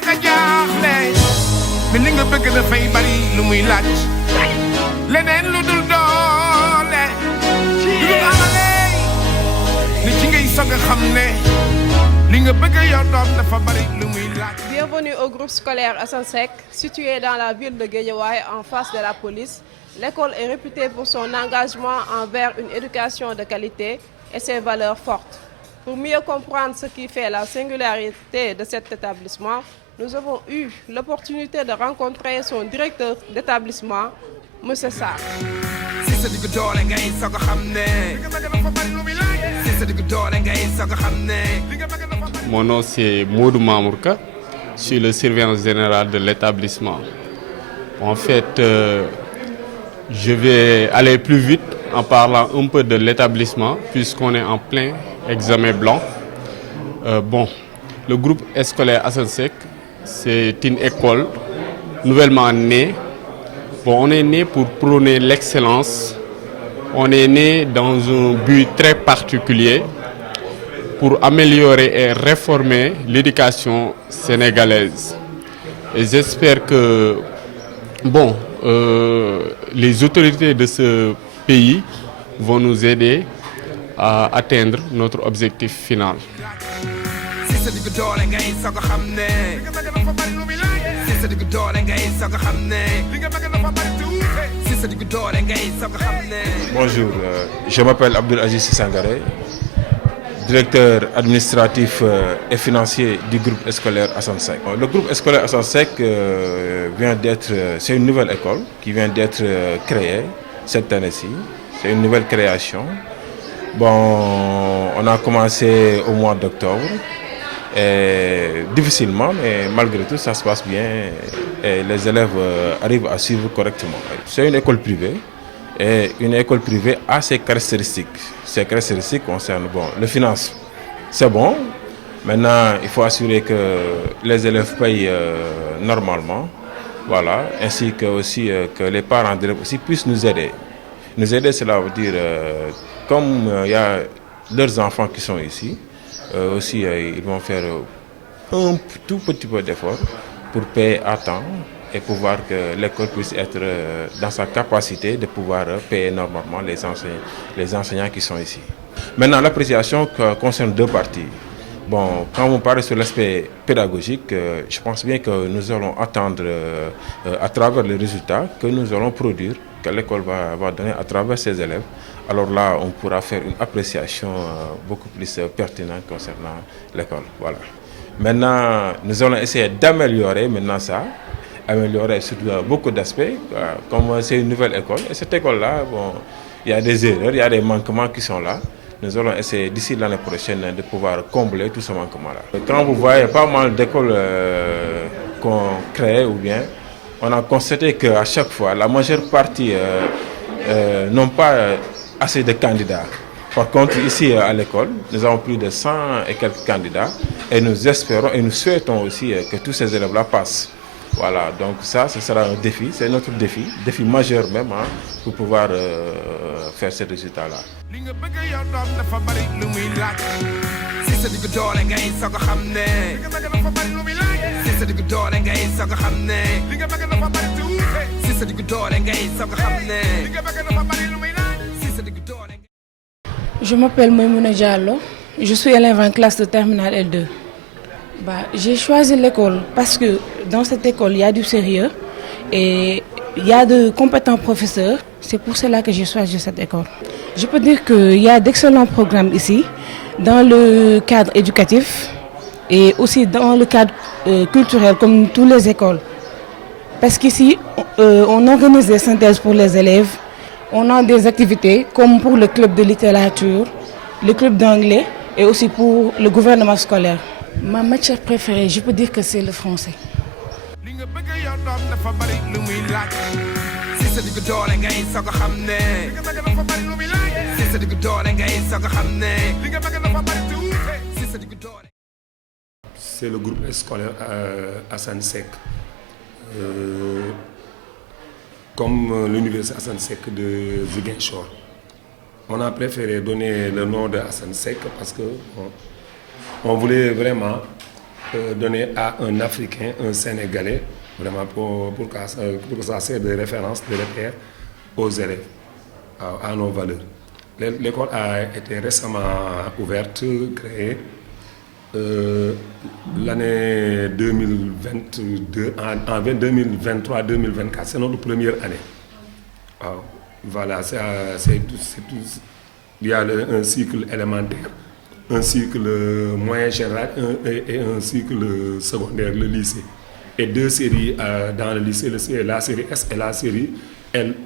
bëgg a jaaxle mi li nga bëgg dafay bari lu muy laaj leneen lu dul doole lu amale ni ci ngay soog a xam ne li nga bëgg a yor doom dafa bari lu muy laaj. Bienvenue au groupe scolaire Assane Seck, situé dans la ville de Guédiawaye en face de la police. L'école est réputée pour son engagement envers une éducation de qualité et ses valeurs fortes. Pour mieux comprendre ce qui fait la singularité de cet établissement, nous avons eu l'opportunité de rencontrer son directeur d'établissement, M. Sarr. Mon nom c'est Modou Mamourka, je suis le surveillant général de l'établissement. En fait, je vais aller plus vite en parlant un peu de l'établissement puisqu'on est en plein examen blanc. Le groupe scolaire Assane Seck, c'est une école nouvellement née. On est né pour prôner l'excellence. On est né dans un but très particulier pour améliorer et réformer l'éducation sénégalaise. Et j'espère que les autorités de ce pays vont nous aider à atteindre notre objectif final. Bonjour, je m'appelle Abdoul Aziz Sangaré, directeur administratif et financier du groupe scolaire Assane Seck. Le groupe scolaire Assane Seck c'est une nouvelle école qui vient d'être créée cette année-ci. C'est une nouvelle création. On a commencé au mois d'octobre. Difficilement, mais malgré tout, ça se passe bien et les élèves arrivent à suivre correctement. C'est une école privée et une école privée a ses caractéristiques. Ces caractéristiques concernent le finance. C'est bon. Maintenant, il faut assurer que les élèves payent normalement. Voilà, ainsi que aussi que les parents d'élèves aussi puissent nous aider. Nous aider, cela veut dire, comme il y a leurs enfants qui sont ici, aussi ils vont faire un tout petit peu d'effort pour payer à temps et pouvoir que l'école puisse être dans sa capacité de pouvoir payer normalement les enseignants qui sont ici. Maintenant, l'appréciation concerne deux parties. Quand on parle sur l'aspect pédagogique, je pense bien que nous allons attendre à travers les résultats que nous allons produire, que l'école va donner à travers ses élèves. Alors là, on pourra faire une appréciation beaucoup plus pertinente concernant l'école. Voilà. Maintenant, nous allons essayer d'améliorer ça, améliorer sur beaucoup d'aspects. Comme c'est une nouvelle école, et cette école-là, il y a des erreurs, il y a des manquements qui sont là. Nous allons essayer d'ici l'année prochaine de pouvoir combler tous ces manquements-là. Quand vous voyez pas mal d'écoles qu'on crée on a constaté qu'à chaque fois, la majeure partie n'ont pas assez de candidats. Par contre, ici à l'école, nous avons plus de 100 et quelques candidats et nous espérons et nous souhaitons aussi que tous ces élèves-là passent. Voilà, donc ça, ce sera un défi, c'est notre défi majeur même pour pouvoir faire ce résultat-là. Je m'appelle Maïmouna Diallo, je suis élève en classe de terminale L2. J'ai choisi l'école parce que dans cette école, il y a du sérieux et il y a de compétents professeurs. C'est pour cela que j'ai choisi cette école. Je peux dire qu'il y a d'excellents programmes ici, dans le cadre éducatif et aussi dans le cadre culturel, comme toutes les écoles. Parce qu'ici, on organise des synthèses pour les élèves. On a des activités comme pour le club de littérature, le club d'anglais et aussi pour le gouvernement scolaire. Ma matière préférée, je peux dire que c'est le français. C'est le groupe scolaire Assane Seck. Comme l'université Assane Seck de Ziguinchor. On a préféré donner le nom de Assane Seck parce que on voulait vraiment donné à un Africain, un Sénégalais, vraiment pour que ça serve de référence, de repère aux élèves, à nos valeurs. L'école a été récemment ouverte, créée l'année 2022, en 2023-2024. C'est notre première année. Voilà, il y a un cycle élémentaire, un cycle moyen général et un cycle secondaire, le lycée. Et 2 séries dans le lycée, la série S et la série L1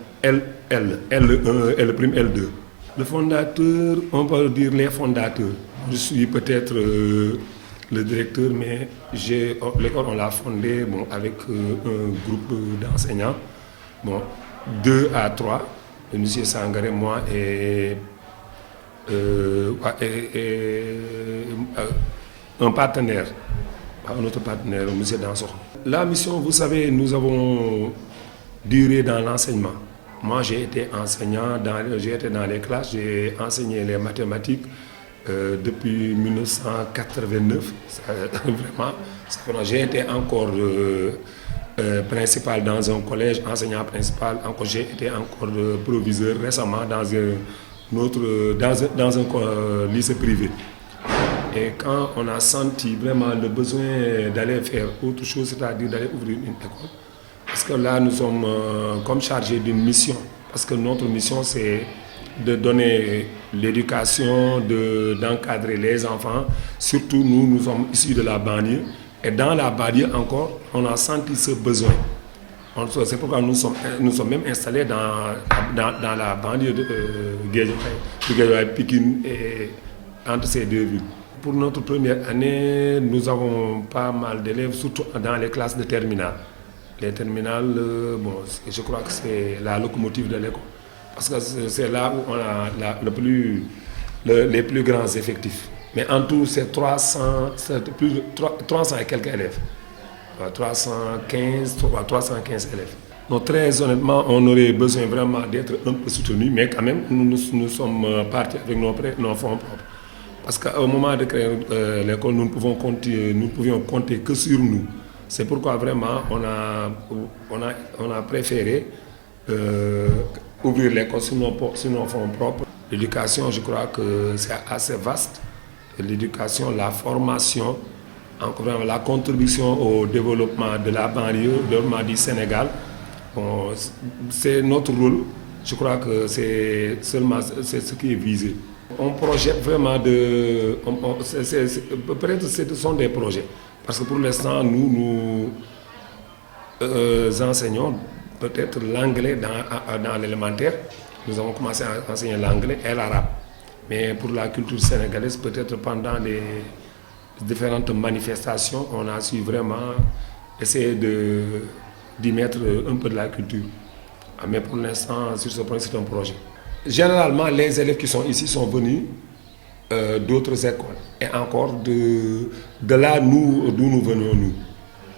et le prime L2. Le fondateur, on peut dire les fondateurs. Je suis peut-être le directeur, mais l'école, on l'a fondée avec un groupe d'enseignants, 2 à 3, M. Sangaré, moi et un partenaire, un autre partenaire, M. Danso. La mission, vous savez, nous avons duré dans l'enseignement. Moi, j'ai été enseignant, j'ai été dans les classes, j'ai enseigné les mathématiques depuis 1989. Vraiment, j'ai été encore principal dans un collège, enseignant principal. J'ai été encore proviseur récemment dans un lycée privé. Et quand on a senti vraiment le besoin d'aller faire autre chose, c'est-à-dire d'aller ouvrir une école, parce que là, nous sommes comme chargés d'une mission. Parce que notre mission, c'est de donner l'éducation, d'encadrer les enfants. Surtout, nous sommes issus de la banlieue. Et dans la banlieue encore, on a senti ce besoin. C'est pourquoi nous sommes même installés dans la banlieue de Guédiawaye, Pikine, et entre ces 2 villes. Pour notre première année, nous avons pas mal d'élèves, surtout dans les classes de terminale. Les terminales, je crois que c'est la locomotive de l'école. Parce que c'est là où on a les plus grands effectifs. Mais en tout, c'est 300 et quelques élèves. 315 élèves. Donc très honnêtement, on aurait besoin vraiment d'être un peu soutenu, mais quand même, nous sommes partis avec nos fonds propres. Parce qu'au moment de créer l'école, nous ne pouvions compter que sur nous. C'est pourquoi vraiment on a préféré ouvrir l'école sur nos fonds propres. L'éducation, je crois que c'est assez vaste. L'éducation, la formation, encore vraiment la contribution au développement de la banlieue, du Sénégal, c'est notre rôle. Je crois que c'est ce qui est visé. On projette vraiment peut-être ce sont des projets. Parce que pour l'instant, nous enseignons peut-être l'anglais dans l'élémentaire. Nous avons commencé à enseigner l'anglais et l'arabe. Mais pour la culture sénégalaise, peut-être pendant les différentes manifestations, on a su vraiment essayer d'y mettre un peu de la culture. Mais pour l'instant, sur ce point, c'est un projet. Généralement, les élèves qui sont ici sont venus d'autres écoles. Et encore de là d'où nous venons nous.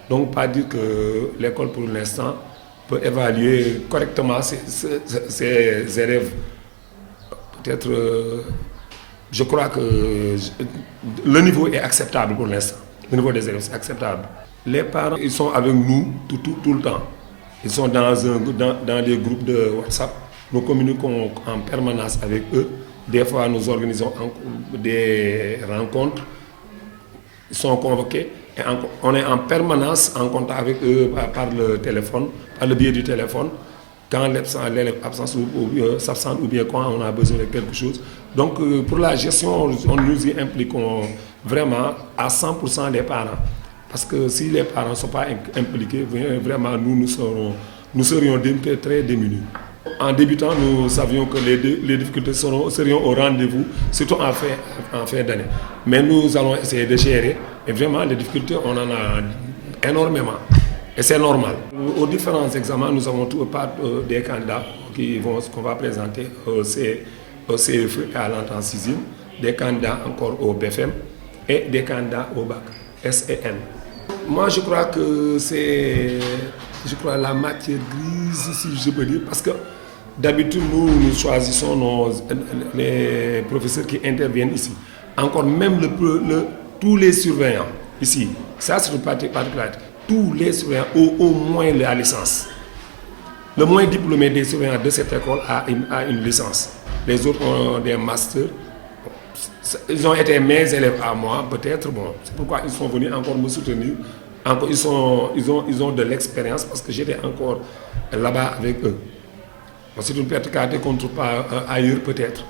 Donc, pas dire que l'école, pour l'instant, peut évaluer correctement ses élèves. Peut-être, je crois que le niveau est acceptable pour l'instant. Le niveau des élèves, c'est acceptable. Les parents, ils sont avec nous tout le temps. Ils sont dans les groupes de WhatsApp. Nous communiquons en permanence avec eux. Des fois, nous organisons des rencontres. Ils sont convoqués. Et on est en permanence en contact avec eux par le téléphone, par le biais du téléphone, quand l'élève s'absente ou bien quand on a besoin de quelque chose. Donc, pour la gestion, nous y impliquons vraiment à 100% des parents. Parce que si les parents ne sont pas impliqués, vraiment, nous serions très démunis. En débutant, nous savions que les difficultés serions au rendez-vous, surtout en fin d'année. Mais nous allons essayer de gérer. Et vraiment, les difficultés, on en a énormément. Et c'est normal. Aux différents examens, nous avons des candidats qu'on va présenter au CFE à l'entrée en 6e, des candidats encore au BFM et des candidats au bac S et N. Moi, je crois que c'est la matière grise, si je peux dire, parce que d'habitude, nous choisissons les professeurs qui interviennent ici. Encore même tous les surveillants, ici, ça c'est une particularité. Tous les surveillants ont au moins la licence. Le moins diplômé des surveillants de cette école a une licence. Les autres ont des masters. Ils ont été mes élèves à moi, peut-être. Bon, c'est pourquoi ils sont venus encore me soutenir. Encore, ils ont de l'expérience parce que j'étais encore là-bas avec eux. Bon, c'est une particularité qu'on ne trouve pas ailleurs, peut-être.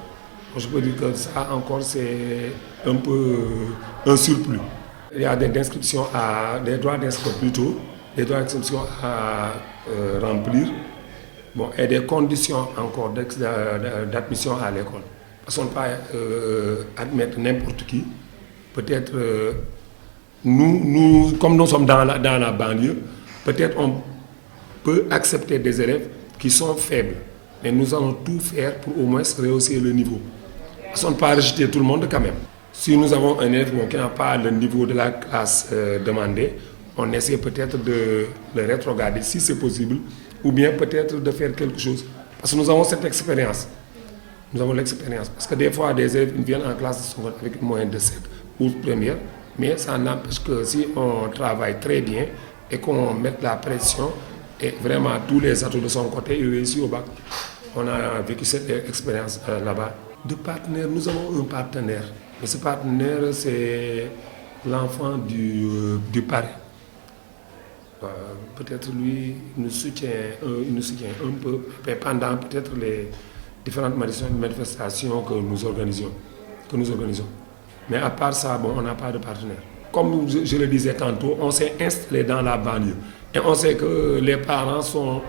Bon, je peux dire que ça encore, c'est un peu un surplus. Il y a des droits d'inscription plutôt, des droits d'inscription à remplir. Bon, et des conditions encore d'admission à l'école. Parce qu'on ne peut pas admettre n'importe qui. Peut-être nous, comme nous sommes dans la banlieue, peut-être on peut accepter des élèves qui sont faibles. Mais nous allons tout faire pour au moins rehausser le niveau. Parce qu'on ne peut pas rejeter tout le monde quand même. Si nous avons un élève qui n'a pas le niveau de la classe demandé, on essaie peut-être de le rétrograder si c'est possible, ou bien peut-être de faire quelque chose. Parce que nous avons cette expérience. Nous avons l'expérience. Parce que des fois, des élèves viennent en classe avec une moyenne de 7 ou première, mais ça n'empêche que si on travaille très bien et qu'on met la pression et vraiment tous les atouts de son côté, il réussit au bac. On a vécu cette expérience là-bas. De partenaires, nous avons un partenaire. Et ce partenaire, c'est l'enfant du parrain. Peut-être lui nous soutient un peu pendant peut-être les différentes manifestations que nous organisons. Mais à part ça, bon, on n'a pas de partenaire. Comme je le disais tantôt, on s'est installé dans la banlieue. Et on sait que les parents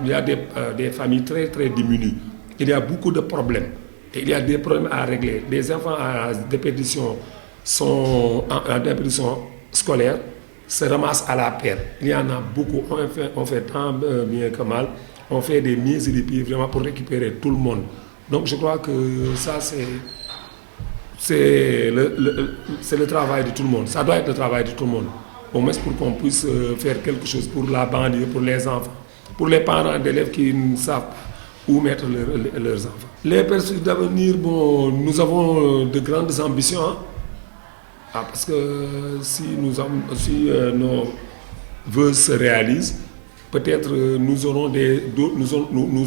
il y a des familles très très diminuées. Il y a beaucoup de problèmes. Et il y a des problèmes à régler. Des enfants à déperdition scolaire se ramassent à la perte. Il y en a beaucoup. On fait tant bien que mal. On fait des mises et des pieds vraiment pour récupérer tout le monde. Donc je crois que ça c'est le travail de tout le monde. Ça doit être le travail de tout le monde. Au moins pour qu'on puisse faire quelque chose pour la banlieue, pour les enfants, pour les parents d'élèves qui ne savent pas où mettre leurs enfants. Les perspectives d'avenir, bon, nous avons de grandes ambitions. Hein? Parce que si nos vœux se réalisent, peut-être nous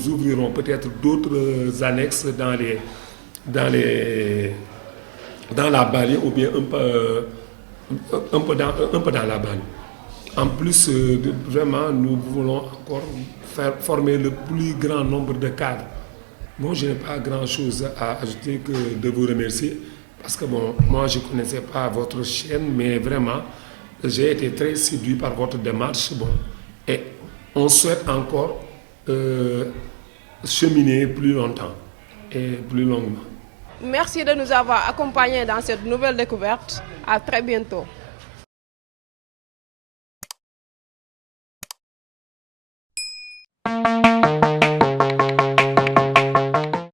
ouvrirons peut-être d'autres annexes dans la banlieue ou bien un peu dans la banlieue. En plus, vraiment, nous voulons encore former le plus grand nombre de cadres. Bon, je n'ai pas grand-chose à ajouter que de vous remercier parce que bon, moi, je ne connaissais pas votre chaîne, mais vraiment, j'ai été très séduit par votre démarche. Bon, et on souhaite encore cheminer plus longtemps et plus longuement. Merci de nous avoir accompagnés dans cette nouvelle découverte. À très bientôt.